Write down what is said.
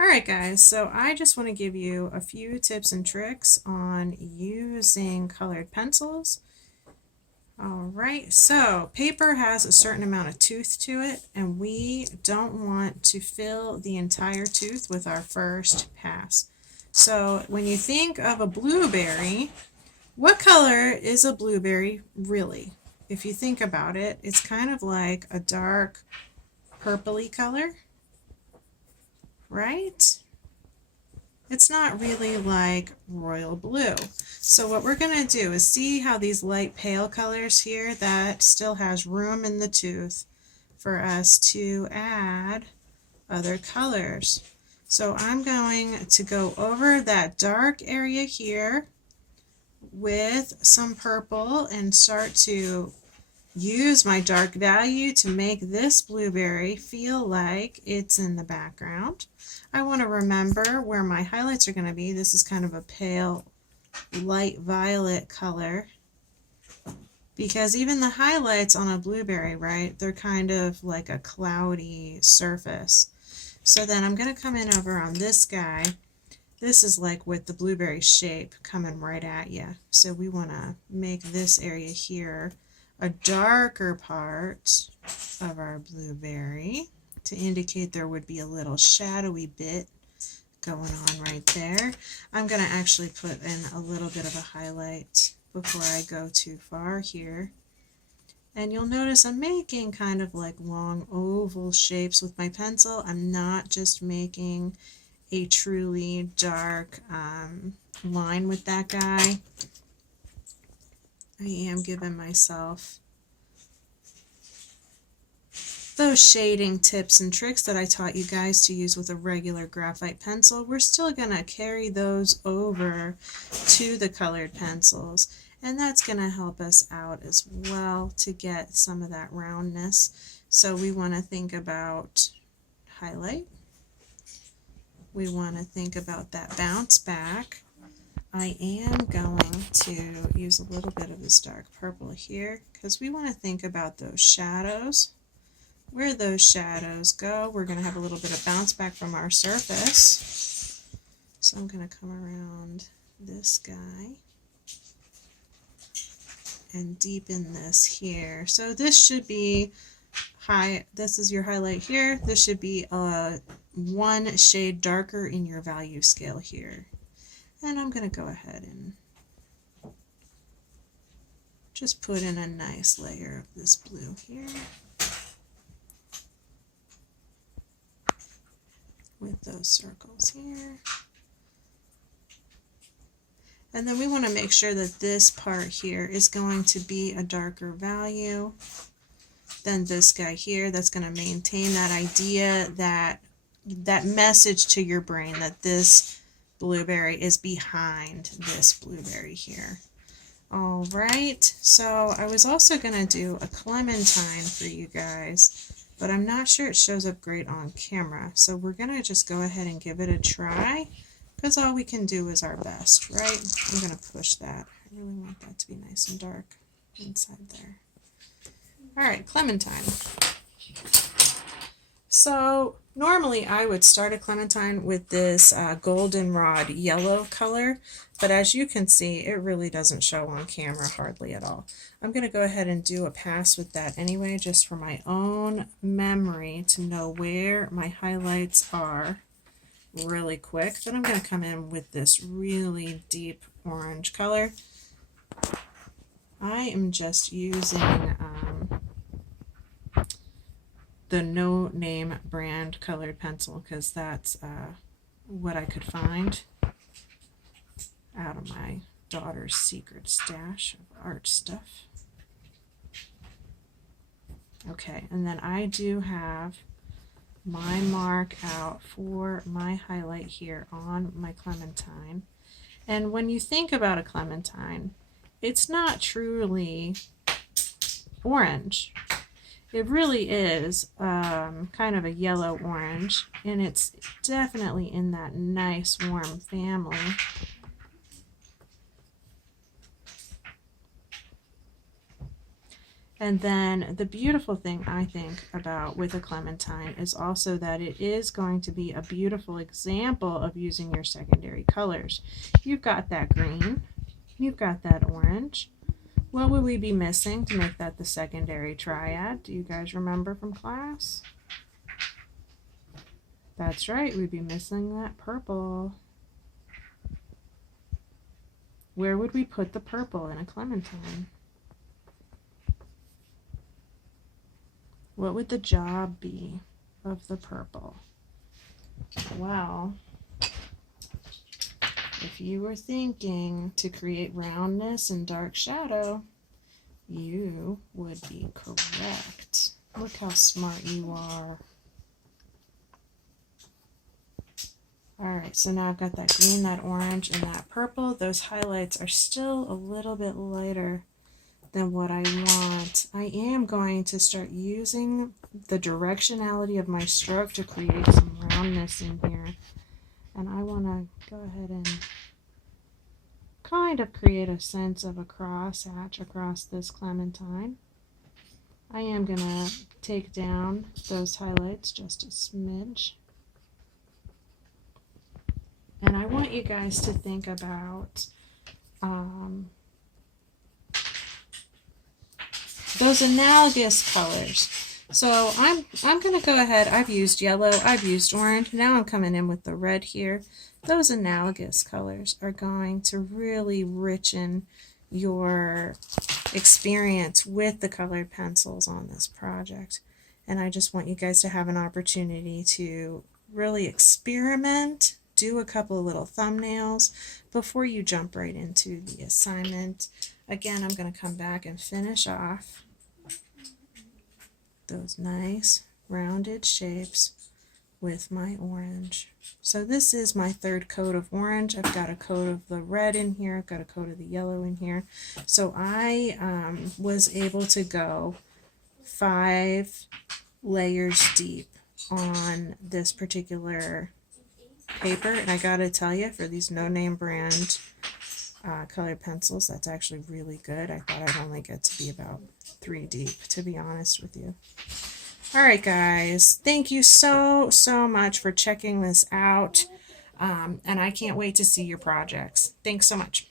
Alright guys, so I just want to give you a few tips and tricks on using colored pencils. Alright, so paper has a certain amount of tooth to it, and we don't want to fill the entire tooth with our first pass. So when you think of a blueberry, what color is a blueberry really? If you think about it, it's kind of like a dark purpley color, right? It's not really like royal blue. So what we're going to do is see how these light pale colors here, that still has room in the tooth for us to add other colors. So I'm going to go over that dark area here with some purple and start to use my dark value to make this blueberry feel like it's in the background. I want to remember where my highlights are going to be. This is kind of a pale light violet color, because even the highlights on a blueberry, right, they're kind of like a cloudy surface. So then I'm going to come in over on this guy. This is like with the blueberry shape coming right at you. So we want to make this area here a darker part of our blueberry to indicate there would be a little shadowy bit going on right there. I'm going to actually put in a little bit of a highlight before I go too far here. And you'll notice I'm making kind of like long oval shapes with my pencil. I'm not just making a truly dark line with that guy. I am giving myself those shading tips and tricks that I taught you guys to use with a regular graphite pencil. We're still going to carry those over to the colored pencils, and that's going to help us out as well to get some of that roundness. So we want to think about highlight. We want to think about that bounce back. I am going to use a little bit of this dark purple here because we want to think about those shadows. Where those shadows go, we're going to have a little bit of bounce back from our surface. So I'm going to come around this guy and deepen this here. So this should be high. This is your highlight here. This should be one shade darker in your value scale here. And I'm going to go ahead and just put in a nice layer of this blue here with those circles here. And then we want to make sure that this part here is going to be a darker value than this guy here. That's going to maintain that idea, that message to your brain that this blueberry is behind this blueberry here. All right, so I was also going to do a clementine for you guys, but I'm not sure it shows up great on camera. So we're going to just go ahead and give it a try, because all we can do is our best, right? I'm going to push that. I really want that to be nice and dark inside there. All right, clementine. So normally I would start a clementine with this goldenrod yellow color, but as you can see, it really doesn't show on camera hardly at all. I'm going to go ahead and do a pass with that anyway, just for my own memory to know where my highlights are really quick. Then I'm going to come in with this really deep orange color. I am just using the No Name brand colored pencil because that's what I could find out of my daughter's secret stash of art stuff. Okay, and then I do have my mark out for my highlight here on my clementine. And when you think about a clementine, it's not truly orange. It really is kind of a yellow orange, and it's definitely in that nice warm family. And then the beautiful thing I think about with a clementine is also that it is going to be a beautiful example of using your secondary colors. You've got that green, you've got that orange. What would we be missing to make that the secondary triad? Do you guys remember from class? That's right, we'd be missing that purple. Where would we put the purple in a clementine? What would the job be of the purple? Well, if you were thinking to create roundness and dark shadow, you would be correct. Look how smart you are. Alright, so now I've got that green, that orange, and that purple. Those highlights are still a little bit lighter than what I want. I am going to start using the directionality of my stroke to create some roundness in here. And I want to go ahead and kind of create a sense of a crosshatch across this clementine. I am going to take down those highlights just a smidge. And I want you guys to think about those analogous colors. So I'm going to go ahead. I've used yellow, I've used orange. Now I'm coming in with the red here. Those analogous colors are going to really richen your experience with the colored pencils on this project. And I just want you guys to have an opportunity to really experiment, do a couple of little thumbnails before you jump right into the assignment. Again, I'm going to come back and finish off those nice rounded shapes with my orange. So this is my third coat of orange. I've got a coat of the red in here. I've got a coat of the yellow in here. So I was able to go 5 layers deep on this particular paper. And I gotta tell you, for these no-name brand colored pencils, that's actually really good. I thought I'd only get to be about 3 deep, to be honest with you. Alright guys, thank you so much for checking this out, and I can't wait to see your projects. Thanks so much.